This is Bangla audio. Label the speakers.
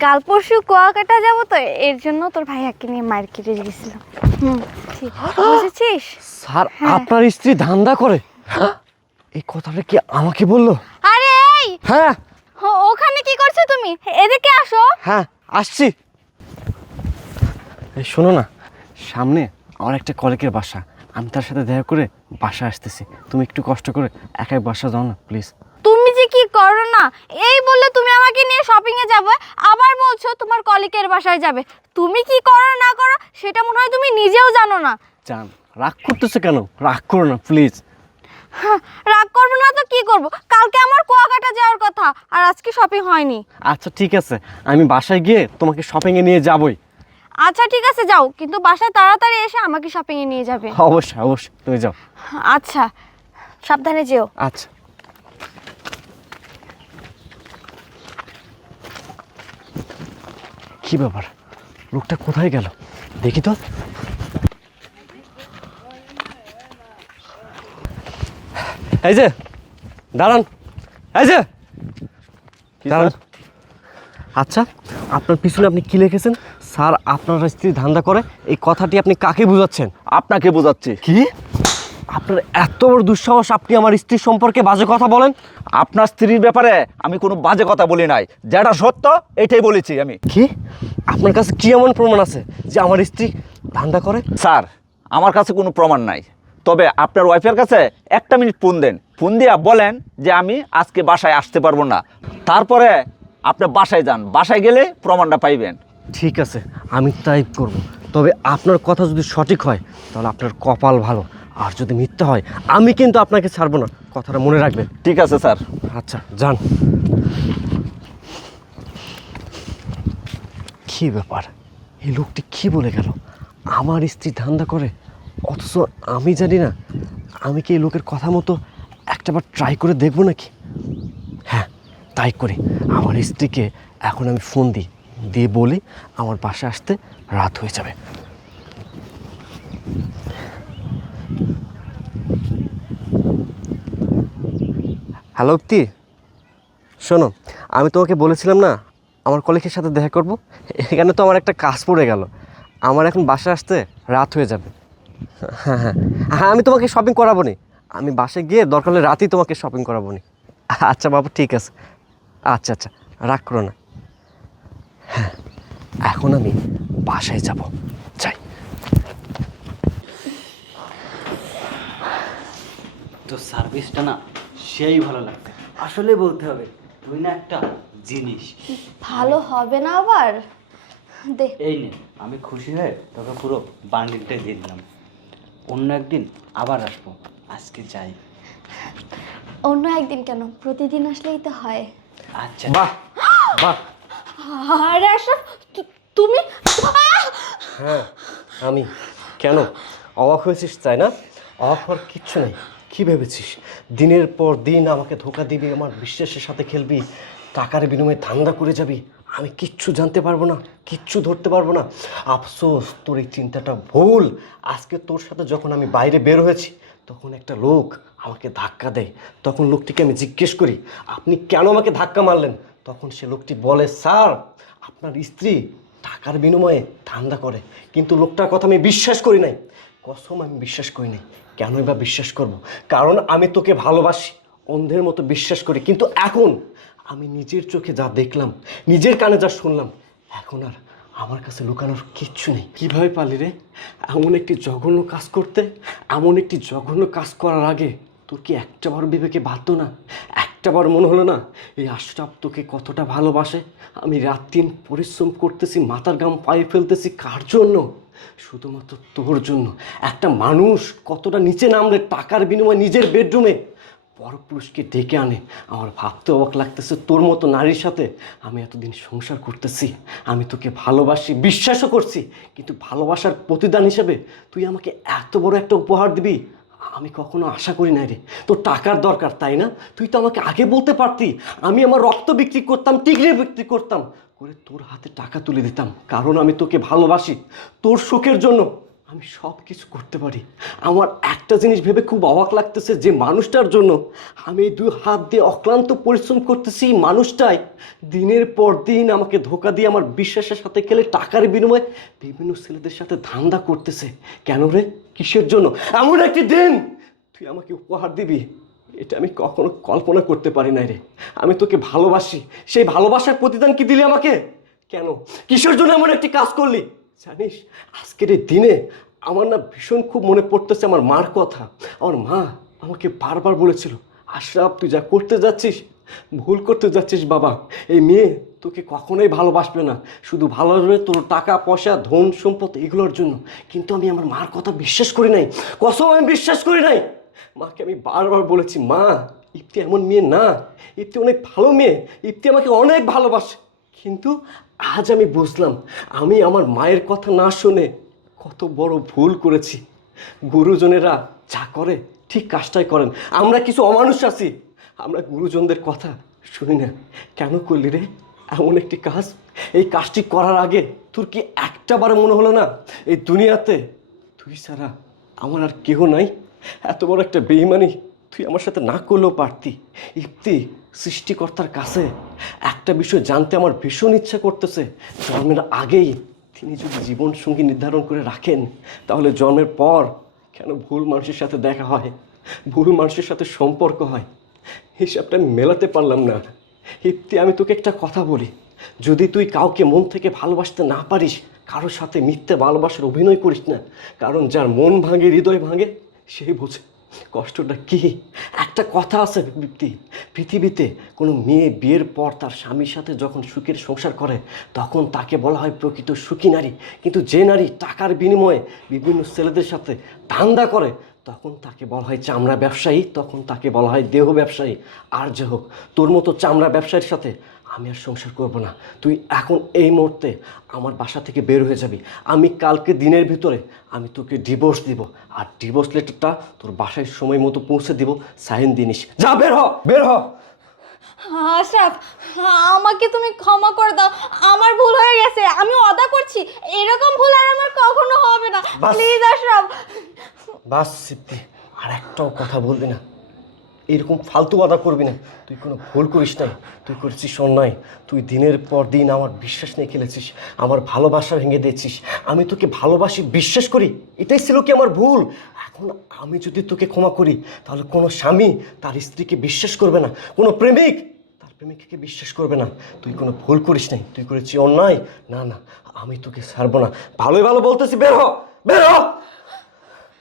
Speaker 1: কাল পরশু কুয়াকাটা যাব তো এর জন্য তোর ভাইয়াকে নিয়ে মার্কেটে গেছিলাম হুম ঠিক। বুঝেছিস?
Speaker 2: স্যার
Speaker 1: হ্যাঁ।
Speaker 2: আপনার স্ত্রী ধান্দা করে। এই কথাটা কি আমাকে বলল?
Speaker 1: আরে এই!
Speaker 2: হ্যাঁ।
Speaker 1: ও- ওখানে কি করছ তুমি? এদিকে আসো।
Speaker 2: হ্যাঁ আসছি। এই শোনো না সামনে আমার একটা কলেকের বাসা। আমি তার সাথে দেখা করে বাসা আসতেছি। তুমি একটু কষ্ট করে একাই বাসা যাও না প্লিজ।
Speaker 1: তুমি যে কি করো না এই বললে তুমি আমাকে নিয়ে আবার বলছো তোমার কলিকের বাসায় যাবে। তুমি কি করো না করো সেটা মনে হয় তুমি নিজেও জানো না।
Speaker 2: জান রাগ করতেছো কেন? রাগ করো না প্লিজ
Speaker 1: রাগ করব না তো কি করব? কালকে আমার কুয়াকাটা যাওয়ার কথা আর আজকে শপিং হয়নি।
Speaker 2: আচ্ছা ঠিক আছে। আমি বাসায় গিয়ে তোমাকে শপিংয়ে নিয়ে যাবই।
Speaker 1: আচ্ছা ঠিক আছে যাও। কিন্তু বাসায় তাড়াতাড়ি এসে আমাকে শপিং এ নিয়ে যাবে।
Speaker 2: অবশ্যই অবশ্যই তুমি যাও।
Speaker 1: আচ্ছা সাবধানে যেও।
Speaker 2: আচ্ছা। কি ব্যাপার? লোকটা কোথায় গেল? দেখি তো। এই যে দাঁড়ান। এই যে। দাঁড়ান। আচ্ছা আপনার পিছনে আপনি কি লিখেছেন? স্যার আপনার স্ত্রী ধান্দা করে এই কথাটি আপনি কাকে বুঝাচ্ছেন?
Speaker 3: আপনাকে বোঝাচ্ছি।
Speaker 2: কি? আপনার এত বড় দুঃসাহস আপনি আমার স্ত্রী সম্পর্কে বাজে কথা বলেন?
Speaker 3: আপনার স্ত্রীর ব্যাপারে আমি কোনো বাজে কথা বলি নাই। যেটা সত্য এটাই বলেছি আমি।
Speaker 2: কি? আপনার কাছে কি এমন প্রমাণ আছে যে আমার স্ত্রী ধান্দা করে?
Speaker 3: স্যার আমার কাছে কোনো প্রমাণ নাই। তবে আপনার ওয়াইফের কাছে একটা মিনিট ফোন দেন। ফোন দিয়া বলেন যে আমি আজকে বাসায় আসতে পারব না। তারপরে আপনি বাসায় যান। বাসায় গেলে প্রমাণটা পাইবেন।
Speaker 2: ঠিক আছে আমি তাই করব। তবে আপনার কথা যদি সঠিক হয় তাহলে আপনার কপাল ভালো। আর যদি মিথ্যা হয় আমি কিন্তু আপনাকে ছাড়বো না। কথাটা মনে রাখবেন।
Speaker 3: ঠিক আছে স্যার।
Speaker 2: আচ্ছা যান। কি ব্যাপার? এই লোকটি কি বলে গেল? আমার স্ত্রী ধান্দা করে? অথচ আমি জানি না। আমি কি এই লোকের কথা মতো একটাবার ট্রাই করে দেখব নাকি? হ্যাঁ তাই করি। আমার স্ত্রীকে এখন আমি ফোন দিই। দিয়ে বলি, আমার বাসা আসতে রাত হয়ে যাবে। হ্যালো উক্তি শোনো, আমি তোমাকে বলেছিলাম না, আমার কলিগের সাথে দেখা করব। এখানে তো আমার একটা কাজ পড়ে গেল। আমার এখন বাসায় আসতে রাত হয়ে যাবে। হ্যাঁ হ্যাঁ। হ্যাঁ আমি তোমাকে শপিং করাবো নি আমি বাসে গিয়ে দরকার হলে রাতেই তোমাকে শপিং করাবো নি আচ্ছা বাবু, ঠিক আছে। আচ্ছা আচ্ছা রাগ করো না। হ্যাঁ এখন আমি বাসায় যাব। যাই।
Speaker 4: তোর সার্ভিসটা না সেই ভালো লাগছে। আসলে বলতে হবে তুই না একটা জিনিস।
Speaker 1: ভালো হবে না আবার? দে।
Speaker 4: এই নে আমি খুশি হয়ে তোকে পুরো বান্ডিলটাই দিয়ে দিলাম। অন্য একদিন আবার আসব আজকে যাই।
Speaker 1: অন্য একদিন কেন? প্রতিদিন আসলেই তো হয়।
Speaker 4: আচ্ছা।
Speaker 2: বাহ বাহ।
Speaker 1: আরে আশরাফ তুমি?
Speaker 2: হ্যাঁ আমি। কেন? অবাক হয়েছিস, তাই না? অবাক হওয়ার কিচ্ছু নেই। কি ভেবেছিস? দিনের পর দিন আমাকে ধোকা দিবি, আমার বিশ্বাসের সাথে খেলবি, টাকার বিনিময়ে ধান্দা করে যাবি। আমি কিচ্ছু জানতে পারব না, কিচ্ছু ধরতে পারব না। আফসোস, তোর এই চিন্তাটা ভুল। আজকে তোর সাথে যখন আমি বাইরে বের হয়েছি, তখন একটা লোক আমাকে ধাক্কা দেয়। তখন লোকটিকে আমি জিজ্ঞেস করি, আপনি কেন আমাকে ধাক্কা মারলেন? তখন সে লোকটি বলে, স্যার, আপনার স্ত্রী টাকার বিনিময়ে ধান্দা করে, কিন্তু লোকটার কথা আমি বিশ্বাস করি নাই। কসম, আমি বিশ্বাস করি নাই। কেনই বা বিশ্বাস করব? কারণ আমি তোকে ভালোবাসি, অন্ধের মতো বিশ্বাস করি। কিন্তু এখন আমি নিজের চোখে যা দেখলাম, নিজের কানে যা শুনলাম, এখন আর আমার কাছে লুকানোর কিচ্ছু নেই। কীভাবে পালি রে? এমন একটি জঘন্য কাজ করতে, এমন একটি জঘন্য কাজ করার আগে তোর কি একটাবার বিবেকে বাধ্য না? একটাবার মনে হলো না, এই আশরাফ তোকে কতটা ভালোবাসে? আমি রাত দিন পরিশ্রম করতেছি, মাথার গাম পায়ে ফেলতেছি, কার জন্য? শুধুমাত্র তোর জন্য। একটা মানুষ কতটা নিচে নামলে টাকার বিনিময়ে নিজের বেডরুমে পরপুরুষকে ডেকে আনে। আমার ভাবতে অবাক লাগতেছে তোর মতো নারীর সাথে আমি এতদিন সংসার করতেছি, আমি তোকে ভালোবাসি, বিশ্বাসও করছি, কিন্তু ভালোবাসার প্রতিদান হিসেবে তুই আমাকে এত বড় একটা উপহার দিবি? আমি কখনো আশা করি নাই রে। তোর টাকার দরকার, তাই না? তুই তো আমাকে আগে বলতে পারতি। আমি আমার রক্ত বিক্রি করতাম টিগরে বিক্রি করতাম। করে তোর হাতে টাকা তুলে দিতাম, কারণ আমি তোকে ভালোবাসি। তোর সুখের জন্য আমি সব কিছু করতে পারি। আমার একটা জিনিস ভেবে খুব অবাক লাগতেছে যে মানুষটার জন্য আমি এই দুই হাত দিয়ে অক্লান্ত পরিশ্রম করতেছি মানুষটাই। দিনের পর দিন আমাকে ধোকা দিয়ে আমার বিশ্বাসের সাথে খেলে টাকার বিনিময়ে বিভিন্ন ছেলেদের সাথে ধান্দা করতেছে। কেন রে? কিসের জন্য? এমন একটি দিন তুই আমাকে উপহার দিবি। এটা আমি কখনো কল্পনা করতে পারি নাই রে। আমি তোকে ভালোবাসি। সেই ভালোবাসার প্রতিদান কি দিলি আমাকে? কেন? কিসের জন্য এমন একটি কাজ করলি? জানিস, আজকের এই দিনে আমার না ভীষণ খুব মনে পড়তেছে আমার মার কথা। আমার মা আমাকে বারবার বলেছিল, আশরাফ, তুই যা করতে যাচ্ছিস, ভুল করতে যাচ্ছিস বাবা। এই মেয়ে তোকে কখনোই ভালোবাসবে না। শুধু ভালোবাসবে তোর টাকা, পয়সা, ধন, সম্পদ এগুলোর জন্য। কিন্তু আমি আমার মার কথা বিশ্বাস করি নাই। কসম আমি বিশ্বাস করি নাই। মাকে আমি বারবার বলেছি, মা ইপ্তি এমন মেয়ে না। ইপ্তি অনেক ভালো মেয়ে। ইপ্তি আমাকে অনেক ভালোবাসে। কিন্তু আজ আমি বুঝলাম, আমি আমার মায়ের কথা না শুনে কত বড় ভুল করেছি। গুরুজনেরা যা করে, ঠিক কাজটাই করেন। আমরা কিছু অমানুষ আছি। আমরা গুরুজনদের কথা শুনি না। কেন করলি রে? এমন একটি কাজ? এই কাজটি করার আগে তোর কি একটা বার মনে হলো না? এই দুনিয়াতে তুই ছাড়া আমার আর কেহ নাই। এত বড় একটা বেইমানি তুই আমার সাথে না করলেও পারতি। ইপ্তি সৃষ্টিকর্তার কাছে একটা বিষয় জানতে আমার ভীষণ ইচ্ছা করতেছে। জন্মের আগেই তিনি যদি জীবন সঙ্গী নির্ধারণ করে রাখেন, তাহলে জন্মের পর কেন ভুল মানুষের সাথে দেখা হয়? ভুল মানুষের সাথে সম্পর্ক হয়? হিসাবটা মেলাতে পারলাম না। ইপ্তি আমি তোকে একটা কথা বলি। যদি তুই কাউকে মন থেকে ভালোবাসতে না পারিস কারোর সাথে মিথ্যে ভালোবাসার অভিনয় করিস না, কারণ যার মন ভাঙে, হৃদয় ভাঙে সেই বোঝে কষ্টটা কি। একটা কথা আছে বিপ্তি পৃথিবীতে কোনো মেয়ে বিয়ের পর তার স্বামীর সাথে যখন সুখের সংসার করে, তখন তাকে বলা হয় প্রকৃত সুখী নারী। কিন্তু যে নারী টাকার বিনিময়ে বিভিন্ন ছেলেদের সাথে ধান্দা করে, তখন তাকে বলা হয় চামড়া ব্যবসায়ী, তখন তাকে বলা হয় দেহ ব্যবসায়ী। আর যে হোক, তোর মতো চামড়া ব্যবসায়ীর সাথে আমি আর সংসার করব না। তুই এখন এই মুহূর্তে আমার বাসা থেকে বের হয়ে যাবি। আমি কালকে দিনের ভিতরে আমি তোকে ডিভোর্স দিব আর ডিভোর্স লেটারটা তোর বাসায় সময় মতো পৌঁছে দিব। সাইন দিনিস যা বের হ বের হ।
Speaker 1: আশরাফ আমাকে তুমি ক্ষমা করে দাও। আমার ভুল হয়ে গেছে আমি অদা করছি। এরকম ভুল আর আমার কখনো হবে না। প্লিজ আশরাফ।
Speaker 2: বাস সিদ্ধি আর একটাও কথা বলবি না। এরকম ফালতু বাধা করবি না। তুই কোনো ভুল করিস নাই, তুই করেছিস অন্যায়। তুই দিনের পর দিন আমার বিশ্বাস নিয়ে খেলেছিস, আমার ভালোবাসা ভেঙে দিয়েছিস। আমি তোকে ভালোবাসি, বিশ্বাস করি, এটাই ছিল কি আমার ভুল। এখন আমি যদি তোকে ক্ষমা করি, তাহলে কোনো স্বামী তার স্ত্রীকে বিশ্বাস করবে না, কোনো প্রেমিক তার প্রেমিককে বিশ্বাস করবে না। তুই কোনো ভুল করিস নাই, তুই করেছিস অন্যায়। না না, আমি তোকে ছাড়বো না। ভালোই ভালো বলতেছি, বের বের